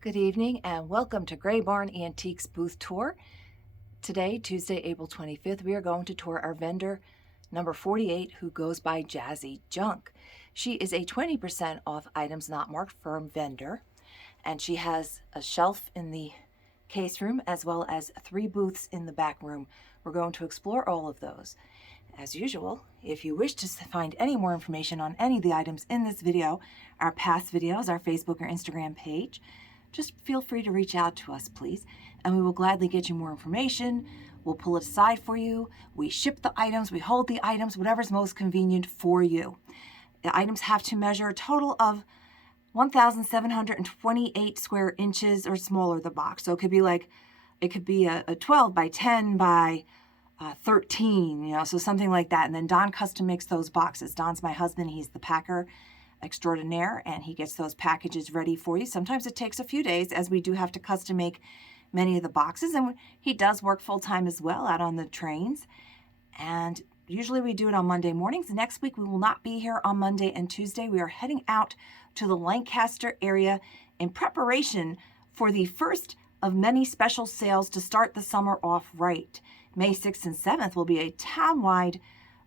Good evening and welcome to Gray Barn Antiques booth tour. Today, Tuesday, April 25th, we are going to tour our vendor number 48 who goes by Jazzy Junque. She is a 20% off items not marked firm vendor, and she has a shelf in the case room as well as 3 booths in the back room. We're going to explore all of those. As usual, if you wish to find any more information on any of the items in this video, our past videos, our Facebook or Instagram page, just feel free to reach out to us, please, and we will gladly get you more information. We'll pull it aside for you. We ship the items, we hold the items, whatever's most convenient for you. The items have to measure a total of 1,728 square inches or smaller, the box. So it could be a 12 by 10 by 13, so something like that. And then Don custom makes those boxes. Don's my husband. He's the packer extraordinaire, and he gets those packages ready for you. Sometimes it takes a few days, as we do have to custom make many of the boxes, and he does work full-time as well out on the trains, and usually we do it on Monday mornings. Next week we will not be here on Monday and Tuesday. We are heading out to the Lancaster area in preparation for the first of many special sales to start the summer off right. May 6th and 7th will be a town-wide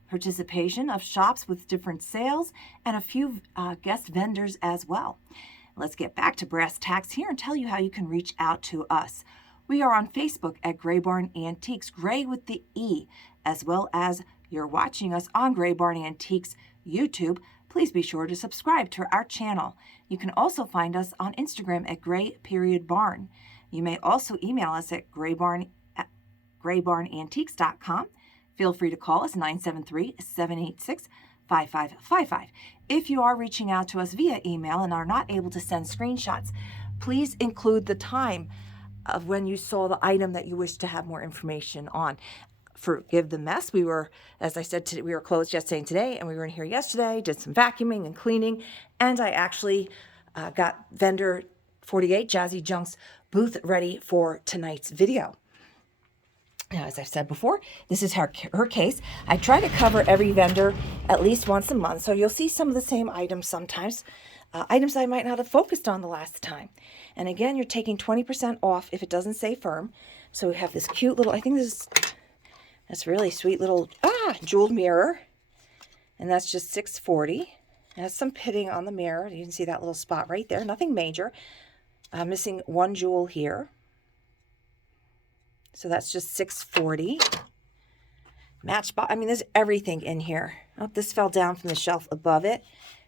participation of shops with different sales and a few guest vendors as well. Let's get back to brass tacks here and tell you how you can reach out to us. We are on Facebook at Gray Barn Antiques, Gray with the E, as well as you're watching us on Gray Barn Antiques YouTube. Please be sure to subscribe to our channel. You can also find us on Instagram at Gray_Barn. You may also email us at graybarnantiques.com. Feel free to call us 973-786-5555. If you are reaching out to us via email and are not able to send screenshots, please include the time of when you saw the item that you wish to have more information on. Forgive the mess. We were, as I said, we were closed yesterday and today, and we were in here yesterday, did some vacuuming and cleaning, and I actually got vendor 48, Jazzy Junque's booth, ready for tonight's video. Now, as I've said before, this is her case. I try to cover every vendor at least once a month, so you'll see some of the same items sometimes, items I might not have focused on the last time. And again, you're taking 20% off if it doesn't say firm. So we have this cute little, I think this really sweet little, jeweled mirror. And that's just $640. It has some pitting on the mirror. You can see that little spot right there. Nothing major. Missing one jewel here. So that's just $640. Matchbox. I mean, there's everything in here. Oh, this fell down from the shelf above it,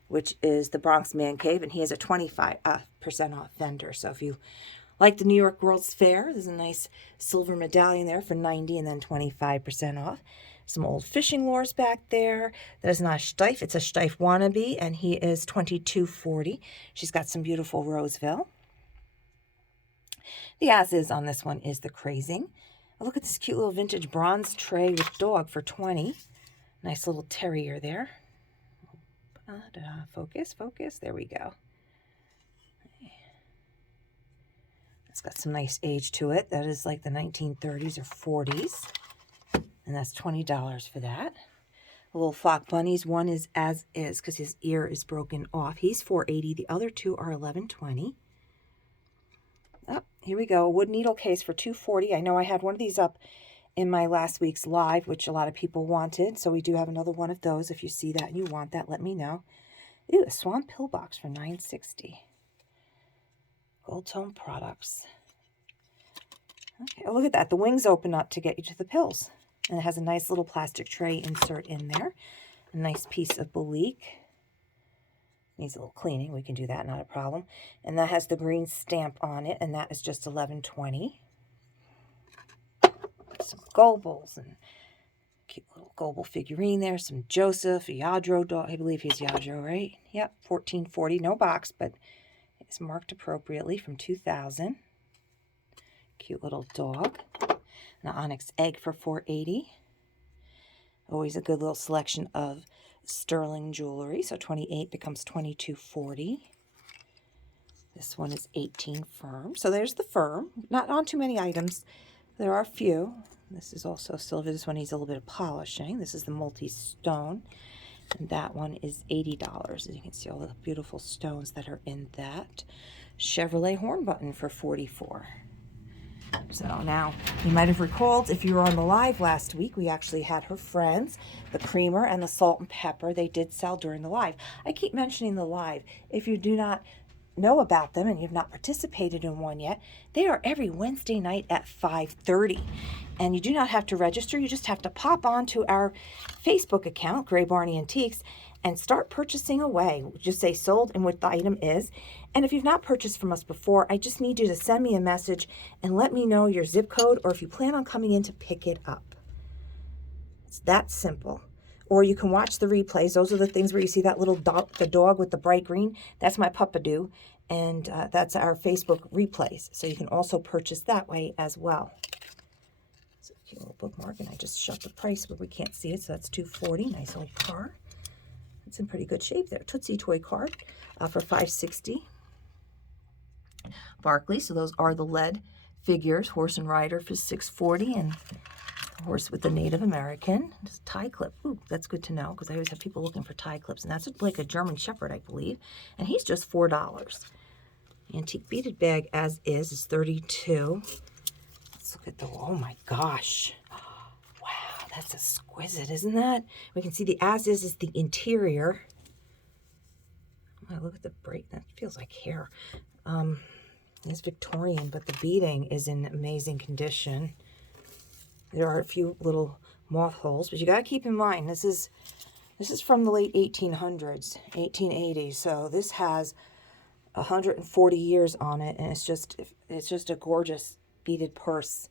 which is the Bronx Man Cave, and he has a 25% off vendor. So if you like the New York World's Fair, there's a nice silver medallion there for $90 and then 25% off. Some old fishing lures back there. That is not a Steiff. It's a Steiff wannabe, and he is $22.40. She's got some beautiful Roseville. The as-is on this one is the Crazing. Oh, look at this cute little vintage bronze tray with dog for $20. Nice little terrier there. Focus. There we go. It's got some nice age to it. That is like the 1930s or 40s. And that's $20 for that. The little flock bunnies. One is as is because his ear is broken off. He's $4.80. The other two are $11.20. Oh, here we go. A wood needle case for $2.40. I know I had one of these up in my last week's live, which a lot of people wanted. So we do have another one of those. If you see that and you want that, let me know. Ooh, a swan pillbox for $9.60. Gold Tone Products. Okay, oh, look at that. The wings open up to get you to the pills. And it has a nice little plastic tray insert in there. A nice piece of Belique. Needs a little cleaning. We can do that, not a problem. And that has the green stamp on it, and that is just $11.20. Some Gobles and cute little Goble figurine there. Some Joseph, Yadro dog. I believe he's Yadro, right? Yep, $14.40. No box, but it's marked appropriately from 2000. Cute little dog. An onyx egg for $4.80. Always a good little selection of sterling jewelry. So 28 becomes $22.40. This one is 18 firm. So there's the firm. Not on too many items. There are a few. This is also silver. This one needs a little bit of polishing. This is the multi-stone. And that one is $80. As you can see, all the beautiful stones that are in that. Chevrolet horn button for $44. So now, you might have recalled, if you were on the live last week, we actually had her friends, the creamer and the salt and pepper. They did sell during the live. I keep mentioning the live. If you do not know about them and you've not participated in one yet, they are every Wednesday night at 5:30. And you do not have to register. You just have to pop onto our Facebook account, Gray Barney Antiques, and start purchasing away. Just say sold and what the item is. And if you've not purchased from us before, I just need you to send me a message and let me know your zip code, or if you plan on coming in to pick it up. It's that simple. Or you can watch the replays. Those are the things where you see that little dog, the dog with the bright green. That's my Puppadoo. And that's our Facebook replays. So you can also purchase that way as well. So a cute little bookmark, and I just shut the price where we can't see it. So that's $240. Nice old car. It's in pretty good shape there. Tootsie Toy card for $560. Barkley, so those are the lead figures. Horse and Rider for $640, and the horse with the Native American. Just tie clip. Ooh, that's good to know, because I always have people looking for tie clips, and that's like a German Shepherd, I believe, and he's just $4. Antique beaded bag as is $32. Let's look at the, oh my gosh. Wow, that's exquisite, isn't that? We can see the as is the interior. Oh, look at the break. That feels like hair. It's Victorian, but the beading is in amazing condition. There are a few little moth holes, but you got to keep in mind this is from the late 1800s, 1880. So this has 140 years on it, and it's just a gorgeous beaded purse.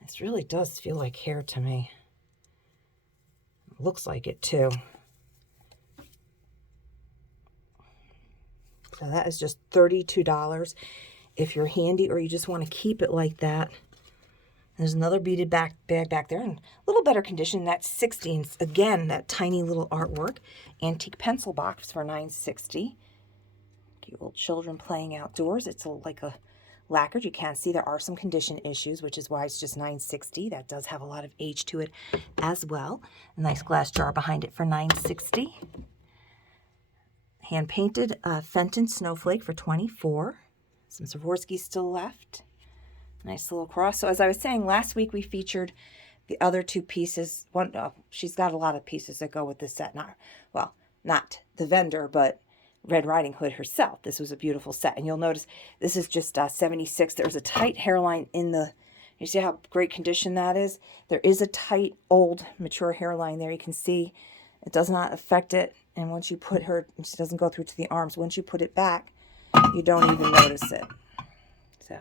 This really does feel like hair to me. It looks like it too. So that is just $32 if you're handy or you just want to keep it like that. There's another beaded bag back there in a little better condition. That's $16. Again, that tiny little artwork. Antique pencil box for $9.60. Cute little children playing outdoors. It's like a lacquered. You can't see there are some condition issues, which is why it's just $9.60. That does have a lot of age to it as well. A nice glass jar behind it for $9.60. Hand-painted Fenton snowflake for $24. Some Swarovski still left. Nice little cross. So as I was saying, last week we featured the other two pieces. One, she's got a lot of pieces that go with this set. Not the vendor, but Red Riding Hood herself. This was a beautiful set. And you'll notice this is just 76. There's a tight hairline in the, you see how great condition that is? There is a tight, old, mature hairline there. You can see it does not affect it. And once you put her, she doesn't go through to the arms. Once you put it back, you don't even notice it. So,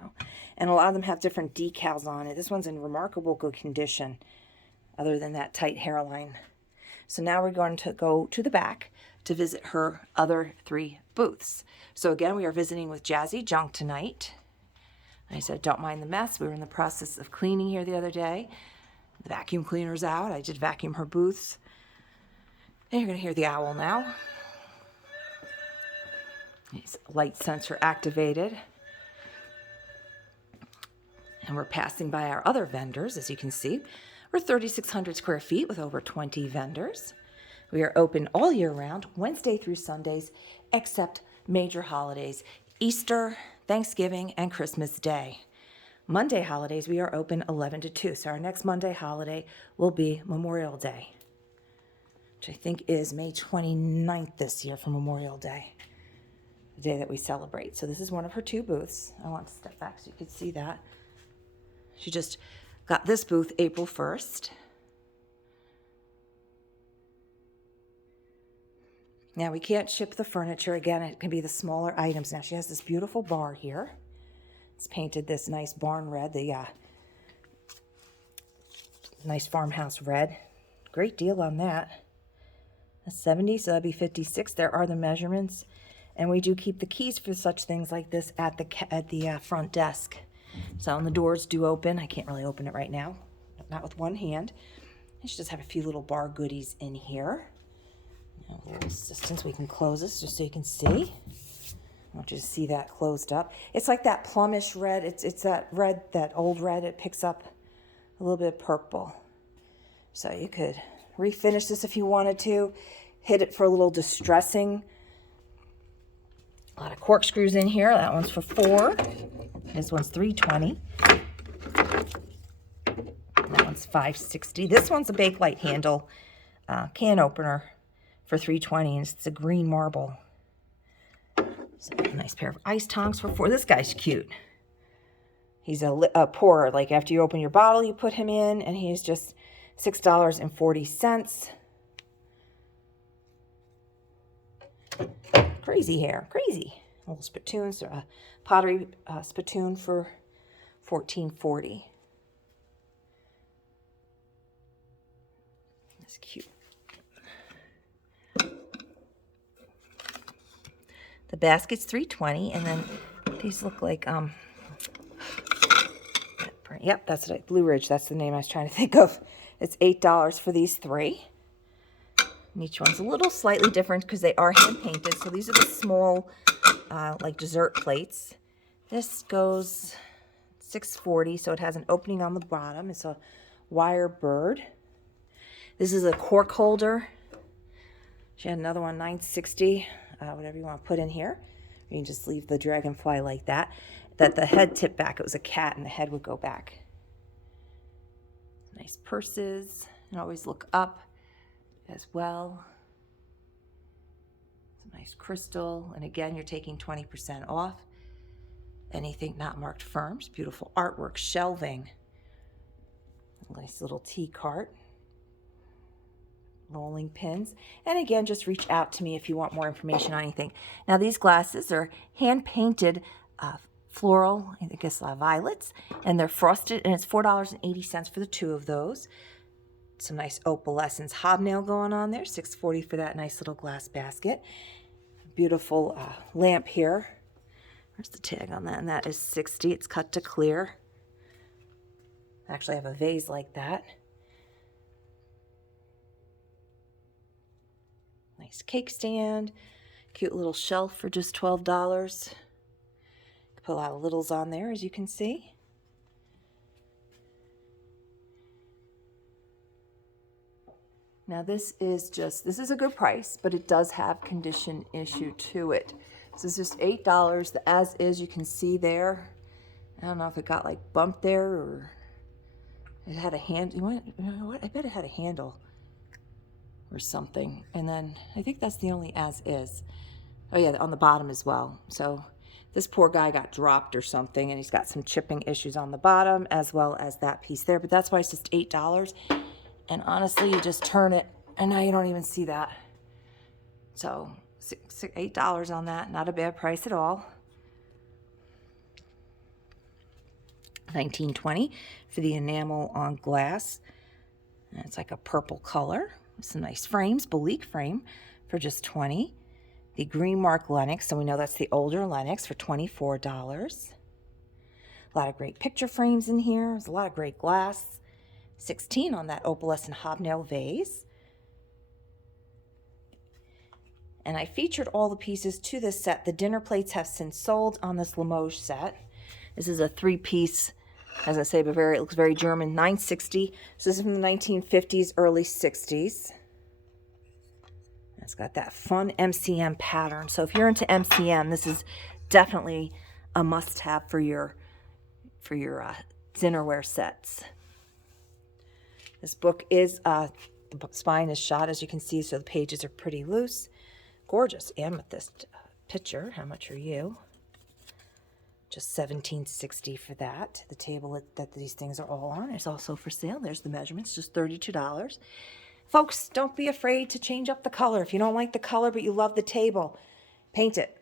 and a lot of them have different decals on it. This one's in remarkable good condition, other than that tight hairline. So now we're going to go to the back to visit her other three booths. So again, we are visiting with Jazzy Junque tonight. I said, don't mind the mess. We were in the process of cleaning here the other day. The vacuum cleaner's out. I did vacuum her booths. And you're going to hear the owl now. It's light sensor activated. And we're passing by our other vendors, as you can see. We're 3,600 square feet with over 20 vendors. We are open all year round, Wednesday through Sundays, except major holidays, Easter, Thanksgiving, and Christmas Day. Monday holidays, we are open 11 to 2. So our next Monday holiday will be Memorial Day, which I think is May 29th this year for Memorial Day, the day that we celebrate. So this is one of her two booths. I want to step back so you can see that. She just got this booth April 1st. Now, we can't ship the furniture. Again, it can be the smaller items. Now, she has this beautiful bar here. It's painted this nice barn red, the nice farmhouse red. Great deal on that. That's 70, so that'd be 56. There are the measurements. And we do keep the keys for such things like this at the front desk. So when the doors do open, I can't really open it right now, not with one hand. I should just have a few little bar goodies in here. A little assistance, we can close this just so you can see. I want you to see that closed up. It's like that plumish red. It's that red, that old red. It picks up a little bit of purple. So you could refinish this if you wanted to. hit it for a little distressing. A lot of corkscrews in here. That one's for $4. This one's $3.20. That one's $5.60. This one's a Bakelite handle can opener for $3.20, and it's a green marble. So a nice pair of ice tongs for $4. This guy's cute. He's a pourer. Like after you open your bottle, you put him in, and he's just $6.40. Crazy hair, crazy. A little spittoons, a pottery spittoon for $14.40. That's cute. The basket's $3.20, and then these look like yep, that's it. Blue Ridge. That's the name I was trying to think of. It's $8 for these 3. And each one's a little slightly different because they are hand painted. So these are the small, like dessert plates. This goes $6.40, so it has an opening on the bottom. It's a wire bird. This is a cork holder. She had another one, $9.60. Whatever you want to put in here. You can just leave the dragonfly like that. That the head tipped back. It was a cat, and the head would go back. Nice purses. And always look up as well. Some nice crystal. And again, you're taking 20% off. Anything not marked firms. Beautiful artwork, shelving. Nice little tea cart. Rolling pins. And again, just reach out to me if you want more information on anything. Now, these glasses are hand-painted floral, I guess violets, and they're frosted, and it's $4.80 for the 2 of those. Some nice opalescence hobnail going on there, $6.40 for that nice little glass basket. Beautiful lamp here. Where's the tag on that? And that is $60. It's cut to clear. Actually, I have a vase like that. Nice cake stand. Cute little shelf for just $12. Put a lot of littles on there, as you can see. Now this is a good price, but it does have condition issue to it. So it's just $8. The as is, you can see there. I don't know if it got like bumped there or it had a handle. You know what? I bet it had a handle or something. And then I think that's the only as is. Oh yeah, on the bottom as well. So this poor guy got dropped or something, and he's got some chipping issues on the bottom as well as that piece there. But that's why it's just $8. And honestly, you just turn it, and now you don't even see that. So $8 on that, not a bad price at all. $19.20 for the enamel on glass. And it's like a purple color with some nice frames, Belique frame for just $20. The green mark Lenox, so we know that's the older Lenox, for $24. A lot of great picture frames in here. There's a lot of great glass. $16 on that opalescent hobnail vase. And I featured all the pieces to this set. The dinner plates have since sold on this Limoges set. This is a 3-piece, as I say, but it looks very German, $9.60. So this is from the 1950s, early 60s. It's got that fun MCM pattern. So if you're into MCM, this is definitely a must-have for your dinnerware sets. This book is, the spine is shot, as you can see, so the pages are pretty loose. Gorgeous amethyst picture. How much are you? Just $17.60 for that. The table that these things are all on is also for sale. There's the measurements, just $32. Folks, don't be afraid to change up the color. If you don't like the color but you love the table, paint it.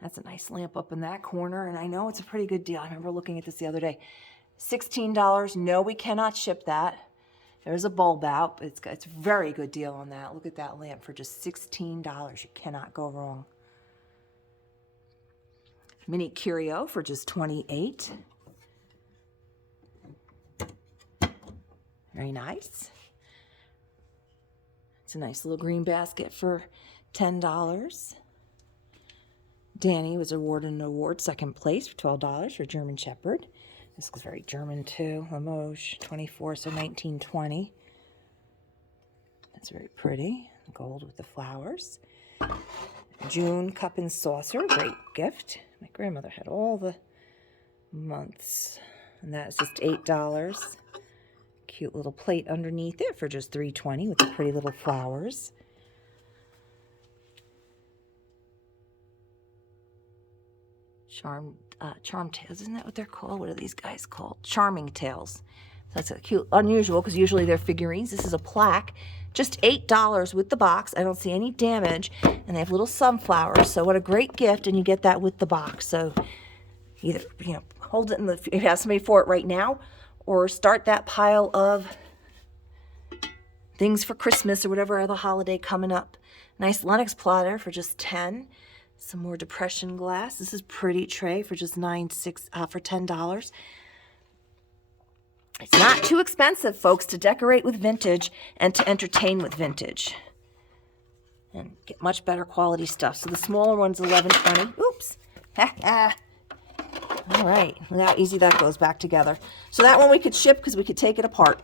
That's a nice lamp up in that corner, and I know it's a pretty good deal. I remember looking at this the other day. $16. No, we cannot ship that. There's a bulb out, but it's a very good deal on that. Look at that lamp for just $16. You cannot go wrong. Mini curio for just $28. Very nice. It's a nice little green basket for $10. Danny was awarded an award, second place, for $12 for German Shepherd. This looks very German too. Limoges, 24, so $19.20. That's very pretty. Gold with the flowers. June cup and saucer, great gift. My grandmother had all the months. And that's just $8. Cute little plate underneath it for just $3.20 with the pretty little flowers. Charm tails, isn't that what they're called? What are these guys called? Charming tails. That's a cute, unusual, because usually they're figurines. This is a plaque. Just $8 with the box. I don't see any damage. And they have little sunflowers. So what a great gift. And you get that with the box. So either, hold it if you have somebody for it right now, or start that pile of things for Christmas or whatever other holiday coming up. Nice Lenox plotter for just $10. Some more depression glass. This is pretty tray for just $10. It's not too expensive, folks, to decorate with vintage and to entertain with vintage. And get much better quality stuff. So the smaller one's $11.20. Oops. All right. Look how easy that goes back together. So that one we could ship because we could take it apart.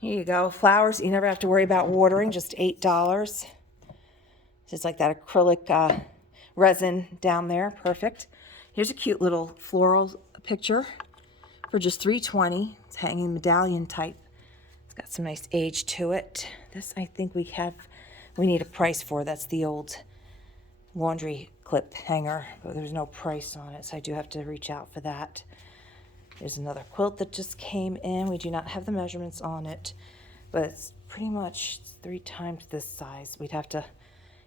Here you go. Flowers, you never have to worry about watering. Just $8. Just like that acrylic resin down there. Perfect. Here's a cute little floral picture for just $3.20. It's hanging medallion type. It's got some nice age to it. This I think we need a price for. That's the old laundry clip hanger, but there's no price on it, so I do have to reach out for that. There's another quilt that just came in. We do not have the measurements on it, but it's pretty much 3 times this size. We'd have to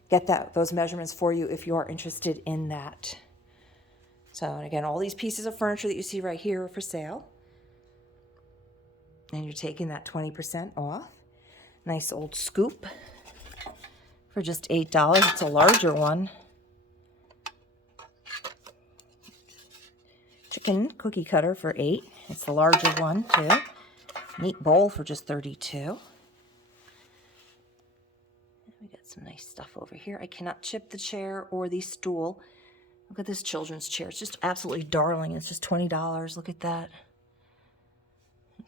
get those measurements for you if you are interested in that. So, and again, all these pieces of furniture that you see right here are for sale. And you're taking that 20% off. Nice old scoop for just $8. It's a larger one. Chicken cookie cutter for $8. It's the larger one, too. Neat bowl for just $32. We got some nice stuff over here. I cannot chip the chair or the stool. Look at this children's chair. It's just absolutely darling. It's just $20. Look at that.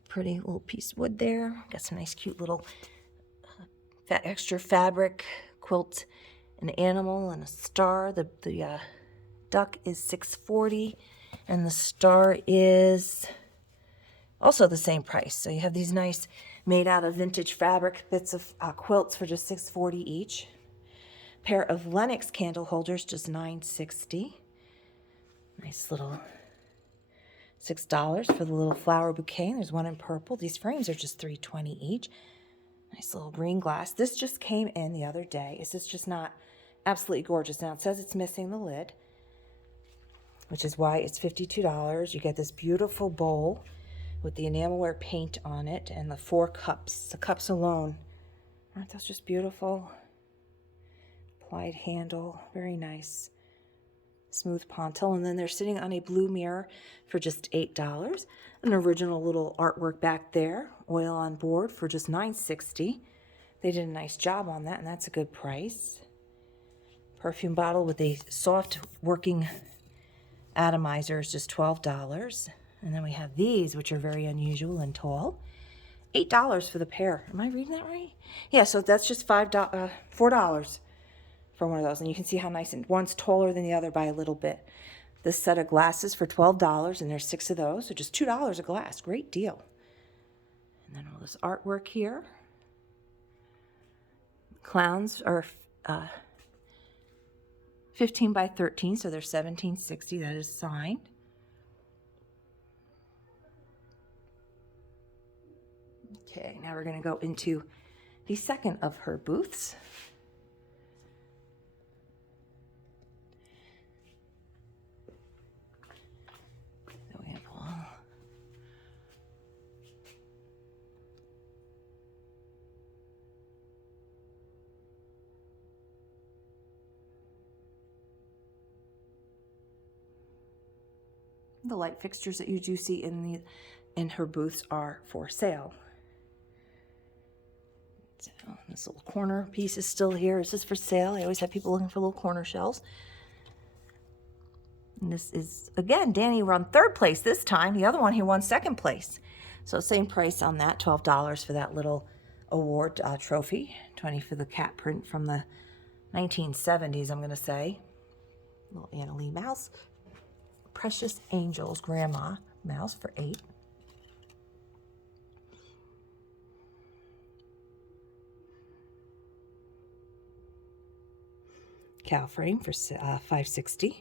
Pretty little piece of wood there. Got some nice cute little extra fabric quilt, an animal and a star. The duck is $6.40 and the star is also the same price. So you have these nice made out of vintage fabric bits of quilts for just $6.40 each. Pair of Lenox candle holders, just $9.60. Nice little $6 for the little flower bouquet. There's one in purple. These frames are just $3.20 each. Nice little green glass. This just came in the other day. Is this just not absolutely gorgeous? Now it says it's missing the lid, which is why it's $52. You get this beautiful bowl with the enamelware paint on it and the 4 cups. The cups alone, aren't those just beautiful? Applied handle, very nice. Smooth pontil, and then they're sitting on a blue mirror for just $8. An original little artwork back there, oil on board for just $9.60. They did a nice job on that, and that's a good price. Perfume bottle with a soft working atomizer is just $12. And then we have these, which are very unusual and tall. $8 for the pair. Am I reading that right? Yeah, so that's just $4 for one of those. And you can see how nice, and one's taller than the other by a little bit. This set of glasses for $12, and there's 6 of those, so just $2 a glass. Great deal. And then all this artwork here. Clowns are 15 by 13, so they're $17.60. That is signed. Okay, now we're going to go into the second of her booths. So we have the light fixtures that you do see in her booths are for sale. So this little corner piece is still here. This is for sale. I always have people looking for little corner shelves. And this is, again, Danny won 3rd place this time. The other one, he won 2nd place. So same price on that, $12 for that little award trophy, 20 for the cat print from the 1970s, I'm going to say. Little Anna Lee mouse. Precious Angels Grandma mouse for $8. Cow frame for $5.60. And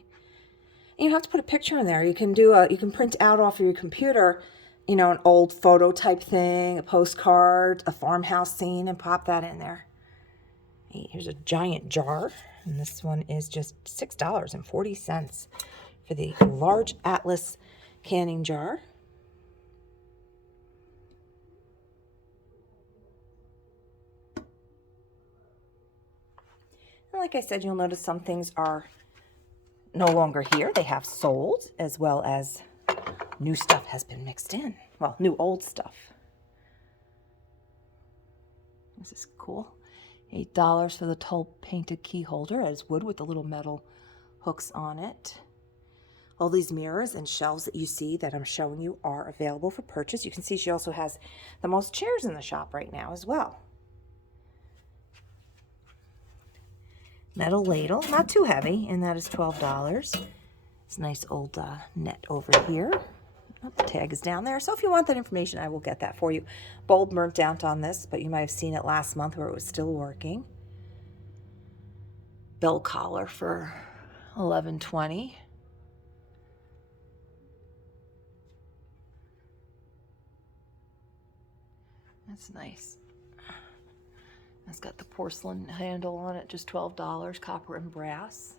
you don't have to put a picture in there. You can you can print out off of your computer, you know, an old photo type thing, a postcard, a farmhouse scene, and pop that in there. Here's a giant jar, and this one is just $6.40 for the large Atlas canning jar. And like I said, you'll notice some things are no longer here. They have sold, as well as new stuff has been mixed in. Well, new old stuff. This is cool. $8 for the tall painted key holder. It is wood with the little metal hooks on it. All these mirrors and shelves that you see that I'm showing you are available for purchase. You can see she also has the most chairs in the shop right now as well. Metal ladle, not too heavy, and that is $12. It's a nice old net over here. Oh, the tag is down there. So if you want that information, I will get that for you. Bulb burnt out on this, but you might have seen it last month where it was still working. Bell collar for $11.20. That's nice. It's got the porcelain handle on it, just $12, copper and brass.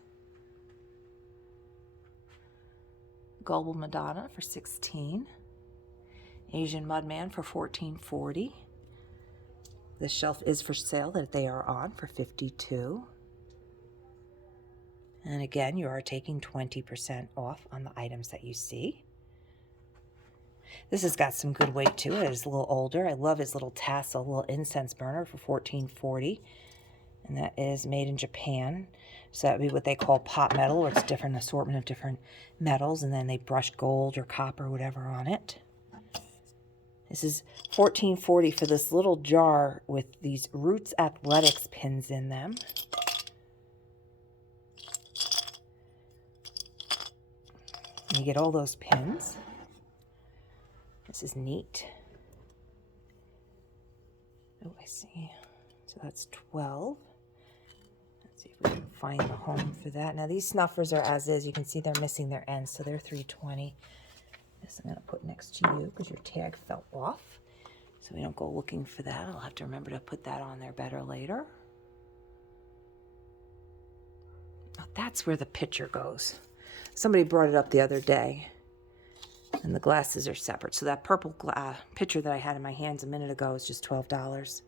Gullible Madonna for $16. Asian Mudman for $14.40. This shelf is for sale that they are on for $52. And again, you are taking 20% off on the items that you see. This has got some good weight to it. It's a little older. I love its little tassel, little incense burner for $14.40. And that is made in Japan. So that would be what they call pot metal, where it's a different assortment of different metals, and then they brush gold or copper or whatever on it. This is $14.40 for this little jar with these Roots Athletics pins in them. And you get all those pins. This is neat. Oh, I see. So that's $12. Let's see if we can find the home for that. Now these snuffers are as is. You can see they're missing their ends, so they're $3.20. This I'm going to put next to you because your tag fell off. So we don't go looking for that. I'll have to remember to put that on there better later. Oh, that's where the pitcher goes. Somebody brought it up the other day. And the glasses are separate. So that purple pitcher that I had in my hands a minute ago is just $12.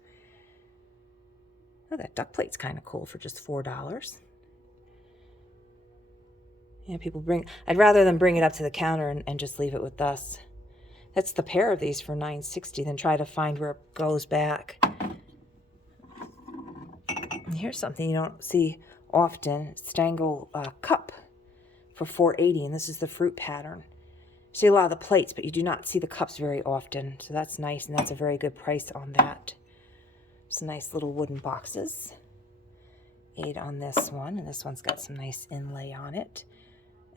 Oh, that duck plate's kind of cool for just $4. Yeah, people I'd rather them bring it up to the counter and just leave it with us. That's the pair of these for $9.60 than try to find where it goes back. And here's something you don't see often. Stangle cup for $4.80, and this is the fruit pattern. You see a lot of the plates, but you do not see the cups very often. So that's nice, and that's a very good price on that. Some nice little wooden boxes. $8 on this one, and this one's got some nice inlay on it.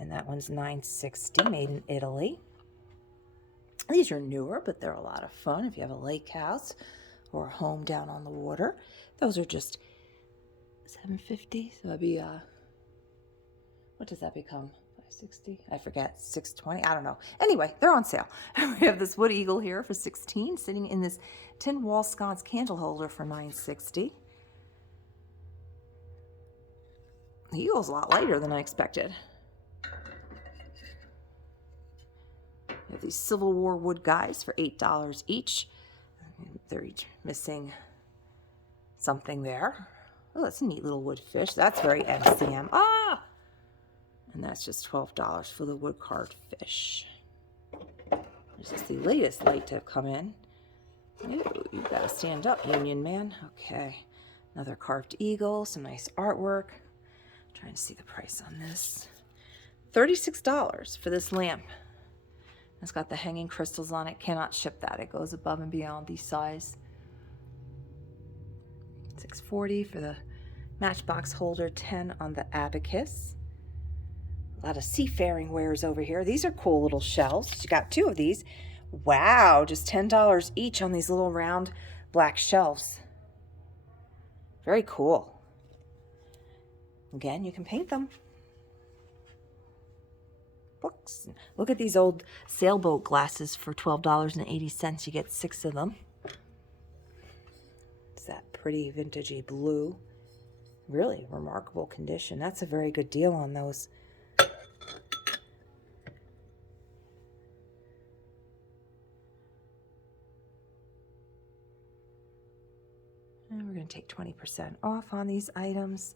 And that one's $9.60, made in Italy. These are newer, but they're a lot of fun if you have a lake house or a home down on the water. Those are just $7.50. So that'd be, what does that become? $5.60? I forget. $6.20? I don't know. Anyway, they're on sale. We have this wood eagle here for $16, sitting in this tin wall sconce candle holder for $9.60. The eagle's a lot lighter than I expected. We have these Civil War wood guys for $8 each. They're each missing something there. Oh, that's a neat little wood fish. That's very MCM. Ah! And that's just $12 for the wood carved fish. This is the latest light to have come in. Ooh, you gotta stand up, Union Man. Okay. Another carved eagle, some nice artwork. I'm trying to see the price on this. $36 for this lamp. It's got the hanging crystals on it. Cannot ship that. It goes above and beyond the size. $6.40 for the matchbox holder, $10 on the abacus. A lot of seafaring wares over here. These are cool little shells. You got 2 of these. Wow, just $10 each on these little round black shelves. Very cool. Again, you can paint them. Books. Look at these old sailboat glasses for $12.80. You get 6 of them. It's that pretty vintagey blue. Really remarkable condition. That's a very good deal on those. And we're going to take 20% off on these items.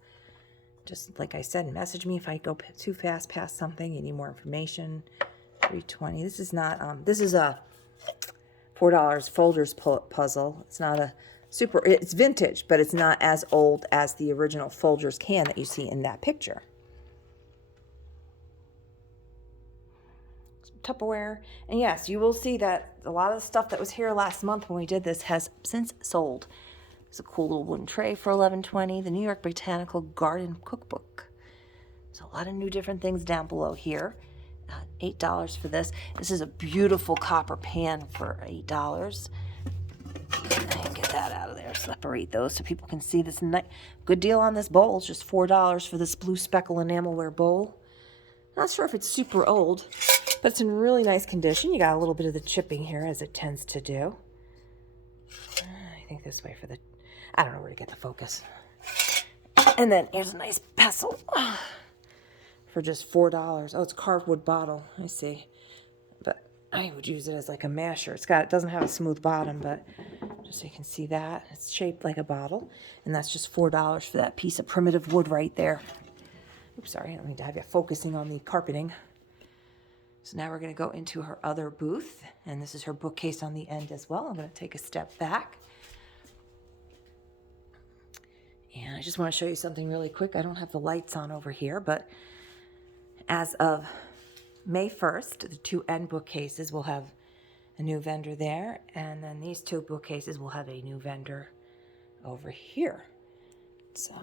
Just like I said, message me if I go too fast past something. You need more information. $3.20. This is not. This is a $4 Folgers puzzle. It's not a super. It's vintage, but it's not as old as the original Folgers can that you see in that picture. Some Tupperware, and yes, you will see that a lot of the stuff that was here last month when we did this has since sold. It's a cool little wooden tray for $11.20. The New York Botanical Garden Cookbook. There's a lot of new different things down below here. $8 for this. This is a beautiful copper pan for $8. And get that out of there. Separate those so people can see this. Good deal on this bowl. It's just $4 for this blue speckle enamelware bowl. Not sure if it's super old, but it's in really nice condition. You got a little bit of the chipping here, as it tends to do. I think this way for the... I don't know where to get the focus. And then here's a nice pestle for just $4. Oh, it's a carved wood bottle. I see. But I would use it as like a masher. It doesn't have a smooth bottom, but just so you can see that. It's shaped like a bottle. And that's just $4 for that piece of primitive wood right there. Oops, sorry. I don't need to have you focusing on the carpeting. So now we're going to go into her other booth. And this is her bookcase on the end as well. I'm going to take a step back. And I just want to show you something really quick. I don't have the lights on over here, but as of May 1st, the 2 end bookcases will have a new vendor there, and then these 2 bookcases will have a new vendor over here. So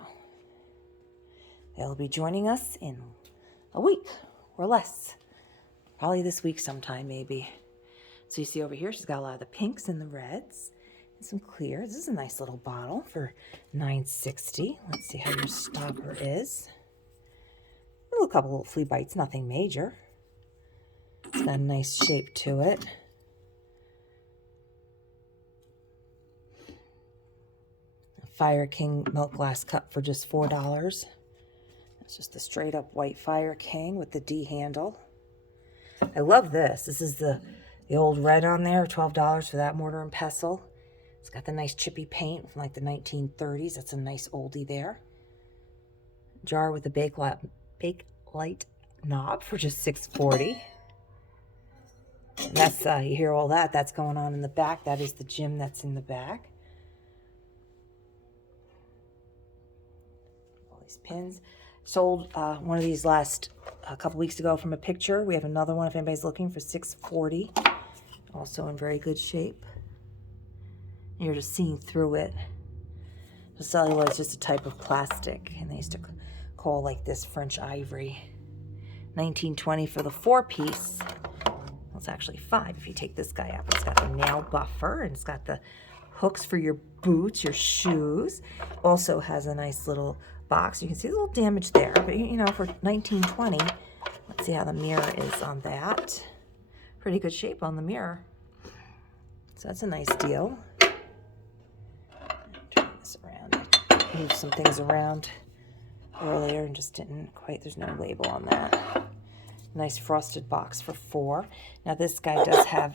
they'll be joining us in a week or less. Probably this week sometime, maybe. So you see over here, she's got a lot of the pinks and the reds. Some clear. This is a nice little bottle for $9.60. Let's see how your stopper is. A couple little flea bites, nothing major. It's got a nice shape to it. A Fire King milk glass cup for just $4. It's just the straight up white Fire King with the D handle. I love this. This is the old red on there, $12 for that mortar and pestle. It's got the nice chippy paint from like the 1930s. That's a nice oldie there. Jar with the bake light knob for just $6.40. And that's you hear all that. That's going on in the back. That is the gym that's in the back. All these pins. Sold one of these a couple weeks ago from a picture. We have another one if anybody's looking for $6.40. Also in very good shape. You're just seeing through it. The celluloid is just a type of plastic, and they used to call like this French ivory. $19.20 for the 4-piece. Well, it's actually 5 if you take this guy up. It's got the nail buffer, and it's got the hooks for your boots, your shoes. Also has a nice little box. You can see a little damage there, but you know, for $19.20, let's see how the mirror is on that. Pretty good shape on the mirror. So that's a nice deal. Around. I moved some things around earlier and just didn't quite, there's no label on that. Nice frosted box for $4. Now this guy does have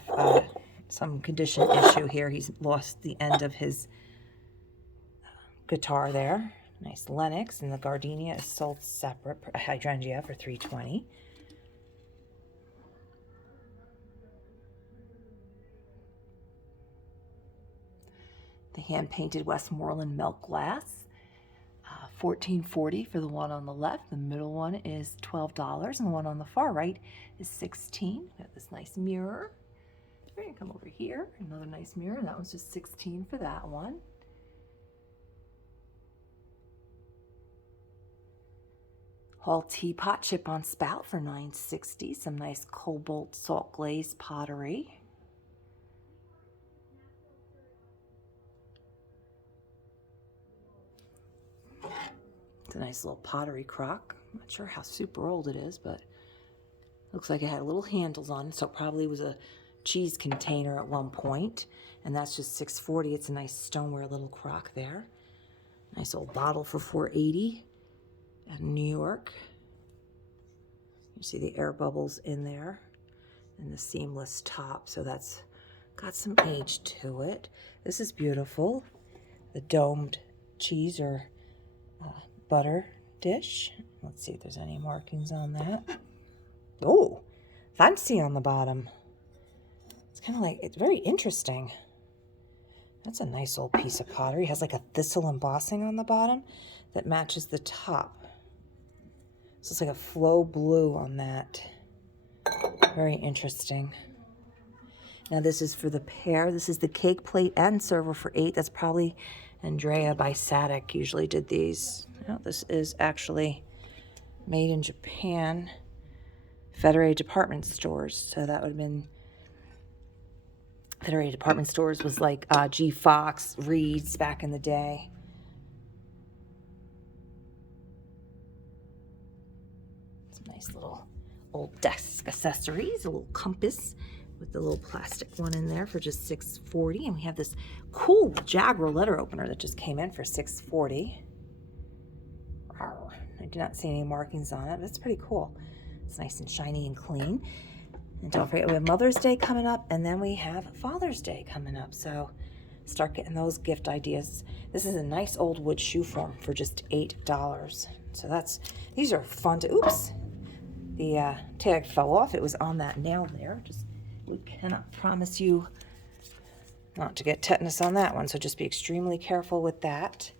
some condition issue here. He's lost the end of his guitar there. Nice Lennox, and the gardenia is sold separate, hydrangea for $3.20. The hand-painted Westmoreland milk glass, $14.40 for the one on the left. The middle one is $12, and the one on the far right is $16. Got this nice mirror. We're gonna come over here, another nice mirror, and that one's just $16 for that one. Hall teapot chip on spout for $9.60. Some nice cobalt salt glaze pottery. It's a nice little pottery crock. I'm not sure how super old it is, but looks like it had little handles on it, so it probably was a cheese container at one point. And that's just $6.40. It's a nice stoneware little crock there. Nice old bottle for $4.80 at New York. You see the air bubbles in there and the seamless top, so that's got some age to it. This is beautiful. The domed cheese or butter dish. Let's see if there's any markings on that. Oh, fancy on the bottom. It's kind of like, it's very interesting. That's a nice old piece of pottery. It has like a thistle embossing on the bottom that matches the top. So it's like a flow blue on that. Very interesting. Now this is for the pair. This is the cake plate and server for $8. That's probably Andrea by Sadek usually did these. Now, this is actually made in Japan. Federated Department Stores. So that would have been, Federated Department Stores was like G. Fox, Reed's back in the day. Some nice little old desk accessories. A little compass with the little plastic one in there for just $6.40. And we have this cool Jaguar letter opener that just came in for $6.40. I do not see any markings on it. That's pretty cool. It's nice and shiny and clean. And don't forget, we have Mother's Day coming up, and then we have Father's Day coming up. So start getting those gift ideas. This is a nice old wood shoe form for just $8. So these are fun to, oops, the tag fell off. It was on that nail there. We cannot promise you not to get tetanus on that one, so just be extremely careful with that.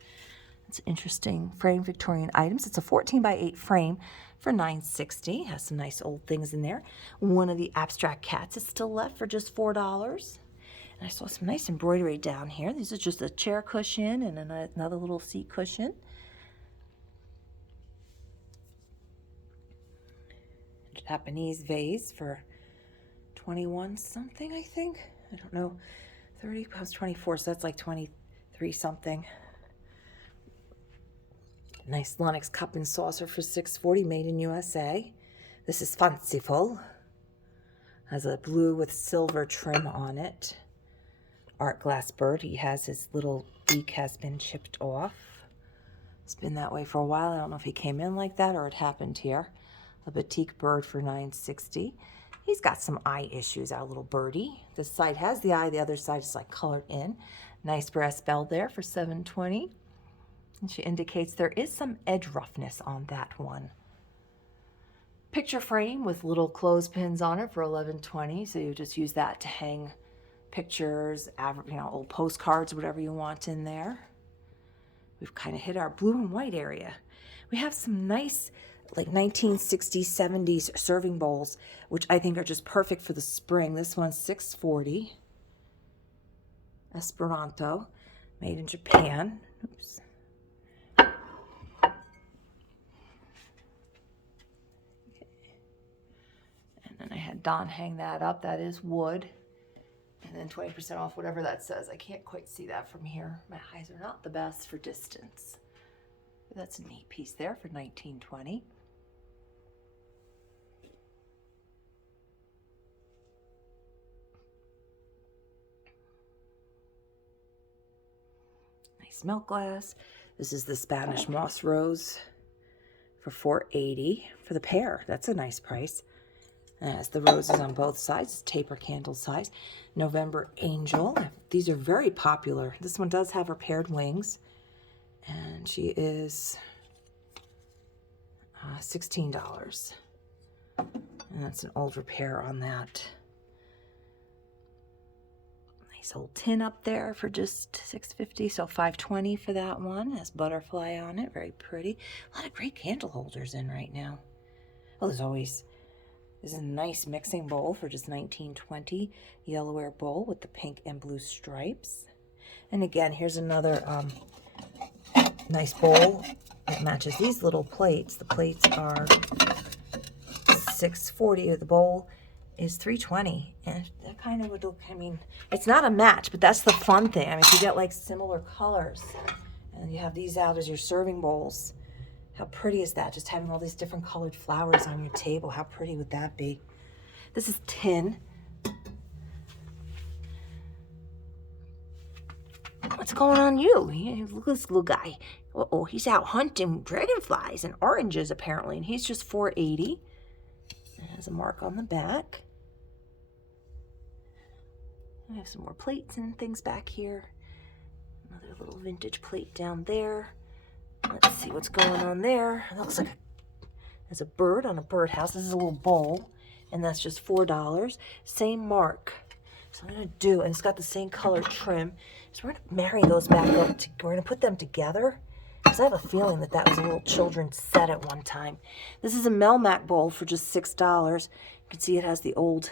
It's interesting frame Victorian items. It's a 14 by 8 frame for $9.60. Has some nice old things in there. One of the abstract cats is still left for just $4. And I saw some nice embroidery down here. This is just a chair cushion and another little seat cushion. Japanese vase for 21 something, I think. I don't know. 30 pounds 24, so that's like 23 something. Nice Lennox cup and saucer for $6.40, made in USA. This is fanciful. Has a blue with silver trim on it. Art glass bird. He has his little beak has been chipped off. It's been that way for a while. I don't know if he came in like that or it happened here. A batik bird for $9.60. He's got some eye issues, our little birdie. This side has the eye, the other side is like colored in. Nice brass bell there for $7.20. And she indicates there is some edge roughness on that one. Picture frame with little clothespins on it for $11.20. So you just use that to hang pictures, old postcards, whatever you want in there. We've kind of hit our blue and white area. We have some nice like 1960s, 70s serving bowls, which I think are just perfect for the spring. This one's $6.40. Esperanto, made in Japan. Oops. And then I had Don hang that up. That is wood. And then 20% off, whatever that says. I can't quite see that from here. My eyes are not the best for distance. But that's a neat piece there for $19.20. Nice milk glass. This is the Spanish moss rose for $4.80 for the pair. That's a nice price. It has the roses on both sides, taper candle size. November Angel. These are very popular. This one does have her paired wings. And she is $16. And that's an old repair on that. Nice old tin up there for just $6.50, so $5.20 for that one. It has butterfly on it, very pretty. A lot of great candle holders in right now. Oh, this is a nice mixing bowl for just $19.20. Yellowware bowl with the pink and blue stripes. And again, here's another nice bowl that matches these little plates. The plates are $6.40. The bowl is $3.20, and that kind of would look, I mean, it's not a match, but that's the fun thing. I mean, if you get like similar colors and you have these out as your serving bowls, how pretty is that? Just having all these different colored flowers on your table, how pretty would that be? This is tin. What's going on you? Look at this little guy. Uh-oh, he's out hunting dragonflies and oranges apparently, and he's just $4.80. It has a mark on the back. I have some more plates and things back here. Another little vintage plate down there. Let's see what's going on there. It looks like there's a bird on a birdhouse. This is a little bowl, and that's just $4. Same mark. So I'm going to do, and it's got the same color trim. So we're going to marry those back up. We're going to put them together, because I have a feeling that that was a little children's set at one time. This is a Melmac bowl for just $6. You can see it has the old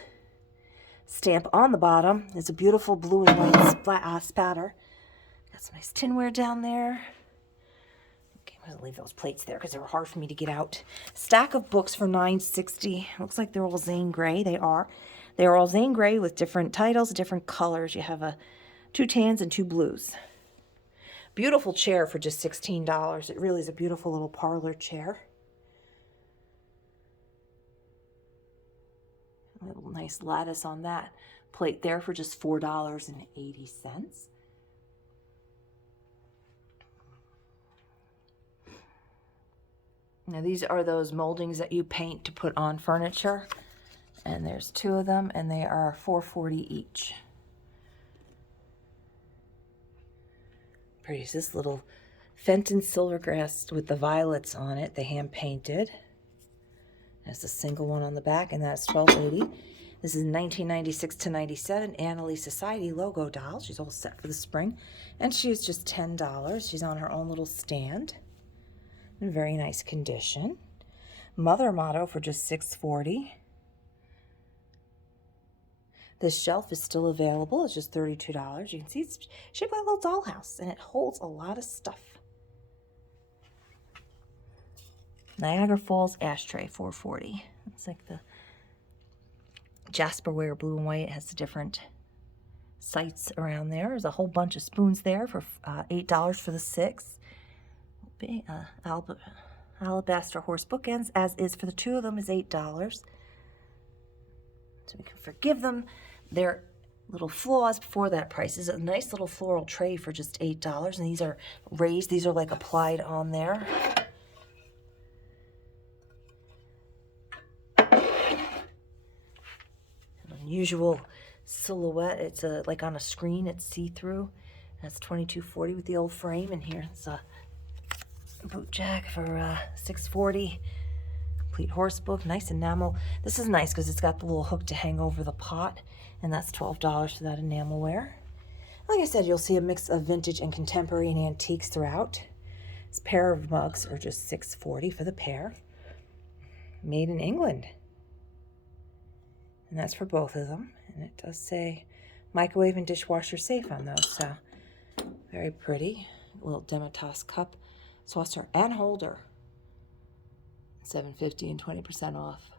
stamp on the bottom. It's a beautiful blue and white spatter. Got some nice tinware down there. Okay, I'm going to leave those plates there because they were hard for me to get out. Stack of books for $9.60. Looks like they're all Zane Grey. They are. They are all Zane Grey with different titles, different colors. You have 2 tans and 2 blues. Beautiful chair for just $16. It really is a beautiful little parlor chair. A little nice lattice on that plate there for just $4.80. Now these are those moldings that you paint to put on furniture. And there's 2 of them, and they are $4.40 each. Pretty is this little Fenton Silvergrass with the violets on it. They hand painted. There's a single one on the back, and that's $12.80. This is 1996 to 97 Annalee Society logo doll. She's all set for the spring, and she is just $10. She's on her own little stand. In very nice condition. Mother motto for just $6.40. This shelf is still available. It's just $32. You can see it's shaped like a little dollhouse, and it holds a lot of stuff. Niagara Falls ashtray, $4.40. It's like the Jasperware blue and white. It has the different sites around there. There's a whole bunch of spoons there for $8 for the 6. Alabaster horse bookends, as is for the 2 of them, is $8. So we can forgive them their little flaws before that price. This is a nice little floral tray for just $8, and these are raised. These are like applied on there. An unusual silhouette. It's like on a screen. It's see-through. That's $22.40 with the old frame, and here's a boot jack for $6.40. Complete horse book, nice enamel. This is nice because it's got the little hook to hang over the pot, and that's $12 for that enamelware. Like I said, you'll see a mix of vintage and contemporary and antiques throughout. This pair of mugs are just $6.40 for the pair. Made in England. And that's for both of them. And it does say microwave and dishwasher safe on those, so very pretty. A little Demitas cup, saucer, and holder. $7.50 and 20% off.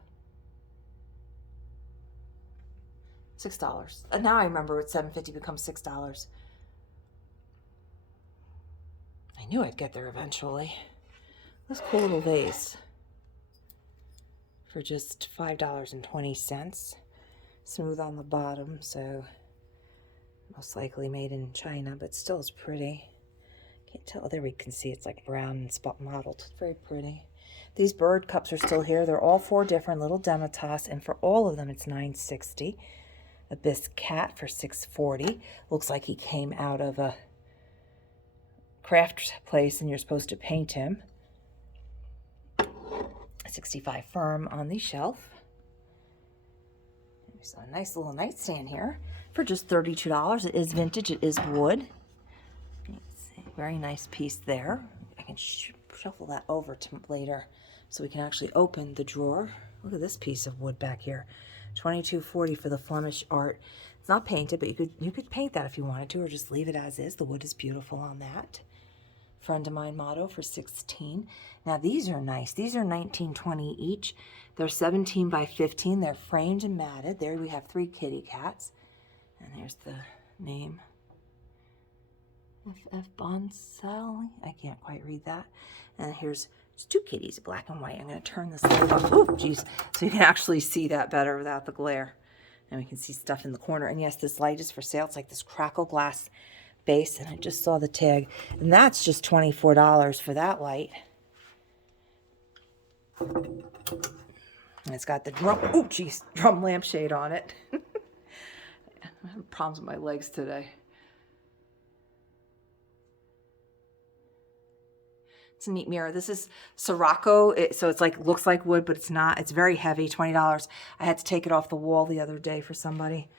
$6. And now I remember what $7.50 becomes $6. I knew I'd get there eventually. This cool little vase for just $5.20. Smooth on the bottom, so most likely made in China, but still is pretty. Can't tell. There we can see it's like brown and spot mottled. It's very pretty. These bird cups are still here. They're all 4 different little Demitas, and for all of them, it's $9.60. Abyss cat for $6.40. Looks like he came out of a craft place, and you're supposed to paint him. 65 firm on the shelf. There's a nice little nightstand here for just $32. It is vintage. It is wood. Let's see, very nice piece there. I can shuffle that over to later so we can actually open the drawer. Look at this piece of wood back here. $22.40 for the Flemish art. It's not painted, but you could paint that if you wanted to, or just leave it as is. The wood is beautiful on that. Friend of Mine motto for $16. Now these are nice. These are $19.20 each. They're 17 by 15. They're framed and matted. There we have 3 kitty cats. And there's the name. F.F. Bonsali. I can't quite read that. And here's 2 kitties, black and white. I'm going to turn this light off. Oh, geez. So you can actually see that better without the glare. And we can see stuff in the corner. And yes, this light is for sale. It's like this crackle glass base. And I just saw the tag. And that's just $24 for that light. And it's got the drum, oh, geez, drum lampshade on it. I'm having problems with my legs today. It's a neat mirror. This is Sirocco, so it's like, looks like wood, but it's not. It's very heavy, $20. I had to take it off the wall the other day for somebody.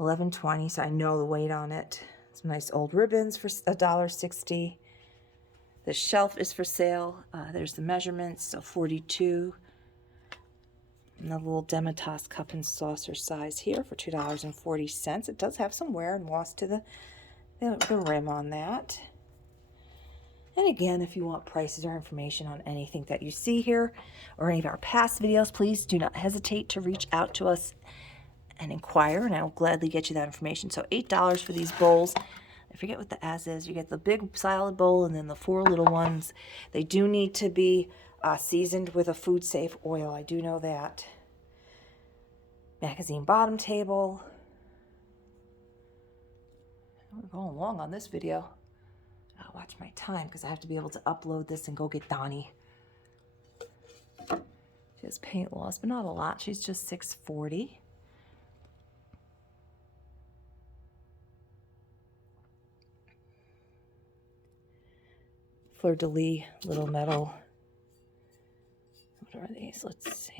$11.20, so I know the weight on it. Some nice old ribbons for $1.60. The shelf is for sale. There's the measurements, so 42. And the little Demitasse cup and saucer size here for $2.40. It does have some wear and loss to the rim on that. And again, if you want prices or information on anything that you see here or any of our past videos, please do not hesitate to reach out to us and inquire, and I will gladly get you that information. So $8 for these bowls. I forget what the as is. You get the big salad bowl and then the 4 little ones. They do need to be seasoned with a food safe oil. I do know that. Magazine bottom table. We're going long on this video. I'll watch my time because I have to be able to upload this and go get Donnie. She has paint loss, but not a lot. She's just $6.40. Fleur de lis, little metal. What are these? Let's see.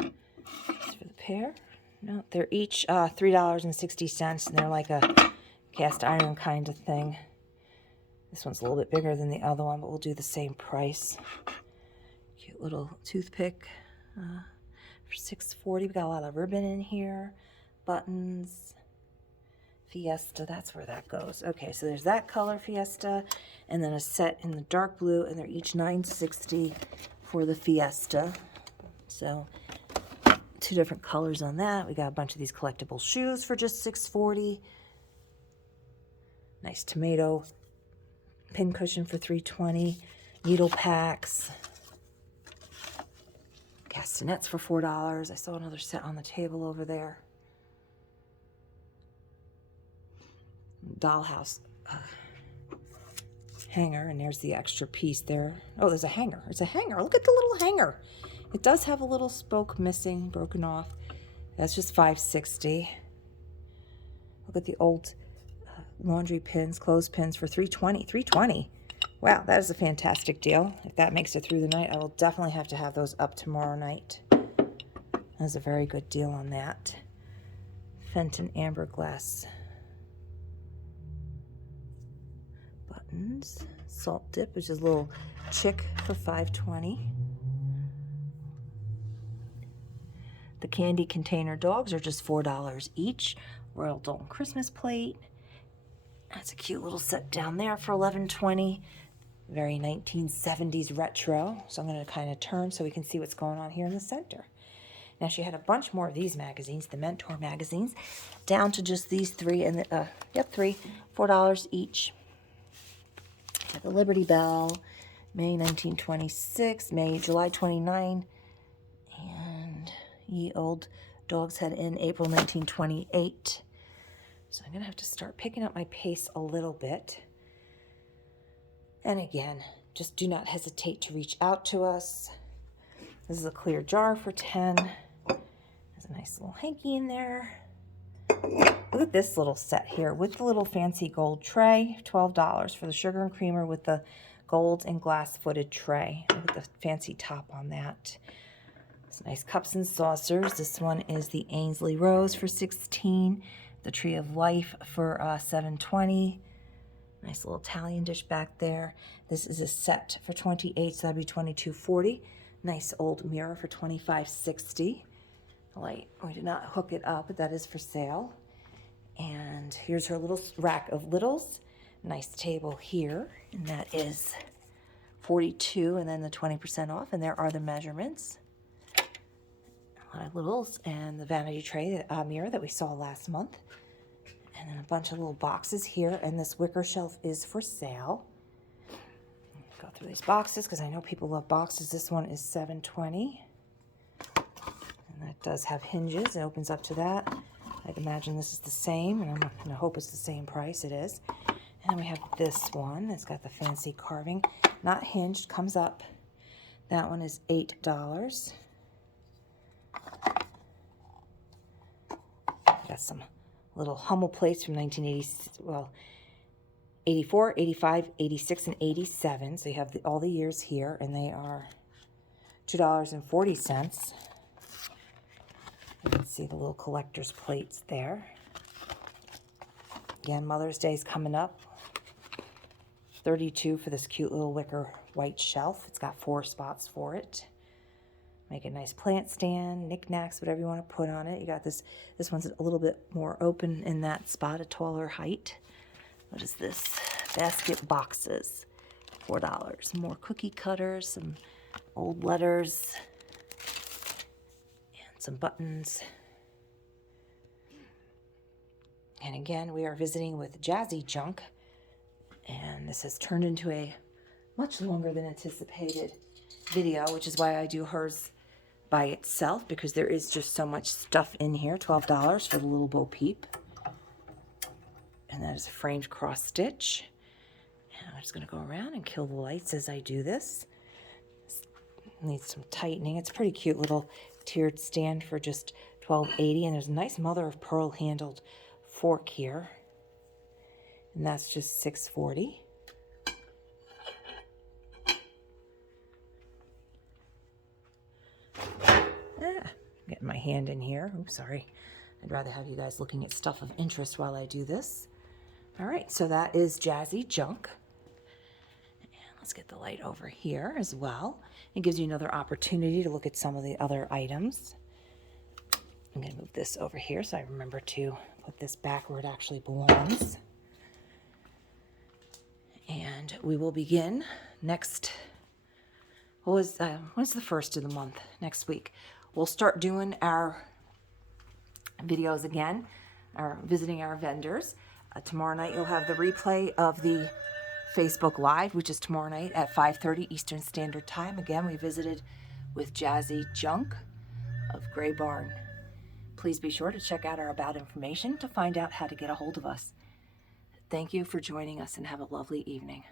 It's for the pair. No, they're each $3.60, and they're like a cast iron kind of thing. This one's a little bit bigger than the other one, but we'll do the same price. Cute little toothpick for $6.40. We got a lot of ribbon in here, buttons. Fiesta, that's where that goes. Okay, so there's that color Fiesta, and then a set in the dark blue, and they're each $9.60 for the Fiesta. So 2 different colors on that. We got a bunch of these collectible shoes for just $6.40. Nice tomato pin cushion for $3.20. Needle packs. Castanets for $4. I saw another set on the table over there. Dollhouse hanger, and there's the extra piece there. Oh, there's a hanger. It's a hanger. Look at the little hanger. It does have a little spoke missing, broken off. That's just $5.60. Look at the old laundry pins, clothespins for $3.20. $3.20. Wow, that is a fantastic deal. If that makes it through the night, I will definitely have to have those up tomorrow night. That's a very good deal on that. Fenton amber glass buttons. Salt dip, which is a little chick for $5.20. The candy container dogs are just $4 each. Royal Dalton Christmas plate. That's a cute little set down there for $11.20. Very 1970s retro. So I'm going to kind of turn so we can see what's going on here in the center. Now she had a bunch more of these magazines, the Mentor magazines, down to just these 3, and three, $4 each. Got the Liberty Bell, May 1926, July 29, and Ye Old Dog's Head Inn, April 1928. So I'm going to have to start picking up my pace a little bit. And again, just do not hesitate to reach out to us. This is a clear jar for $10. There's a nice little hanky in there. Look at this little set here with the little fancy gold tray, $12 for the sugar and creamer with the gold and glass-footed tray. Look at the fancy top on that. Some nice cups and saucers. This one is the Ainsley Rose for $16. The Tree of Life for $7.20. Nice little Italian dish back there. This is a set for $28, so that'd be $22.40. Nice old mirror for $25.60. Light, we did not hook it up, but that is for sale. And here's her little rack of littles. Nice table here, and that is $42, and then the 20% off, and there are the measurements. A lot of littles, and the vanity tray mirror that we saw last month. And then a bunch of little boxes here, and this wicker shelf is for sale. Go through these boxes because I know people love boxes. This one is $7.20. And that does have hinges. It opens up to that. I'd imagine this is the same, and I'm going to hope it's the same price. It is. And then we have this one. It's got the fancy carving. Not hinged, comes up. That one is $8. Got some little Hummel plates from 1980, well, 84, 85, 86, and 87. So you have all the years here, and they are $2.40. You can see the little collector's plates there. Again, Mother's Day is coming up. $32 for this cute little wicker white shelf. It's got 4 spots for it. Make a nice plant stand, knickknacks, whatever you want to put on it. You got this one's a little bit more open in that spot, a taller height. What is this? Basket boxes, $4. More cookie cutters, some old letters, and some buttons. And again, we are visiting with Jazzy Junque, and this has turned into a much longer than anticipated video, which is why I do hers by itself, because there is just so much stuff in here. $12 for the little Bo Peep. And that is a framed cross stitch. And I'm just going to go around and kill the lights as I do this. Needs some tightening. It's a pretty cute little tiered stand for just $12.80. And there's a nice mother of pearl handled fork here. And that's just $6.40. Getting my hand in here. Oops, sorry. I'd rather have you guys looking at stuff of interest while I do this. All right, so that is Jazzy Junque. And let's get the light over here as well. It gives you another opportunity to look at some of the other items. I'm going to move this over here so I remember to put this back where it actually belongs. And we will begin next. What's the 1st of the month? Next week. We'll start doing our videos again, or visiting our vendors. Tomorrow night you'll have the replay of the Facebook Live, which is tomorrow night at 5:30 Eastern Standard Time. Again, we visited with Jazzy Junque of Gray Barn. Please be sure to check out our about information to find out how to get a hold of us. Thank you for joining us, and have a lovely evening.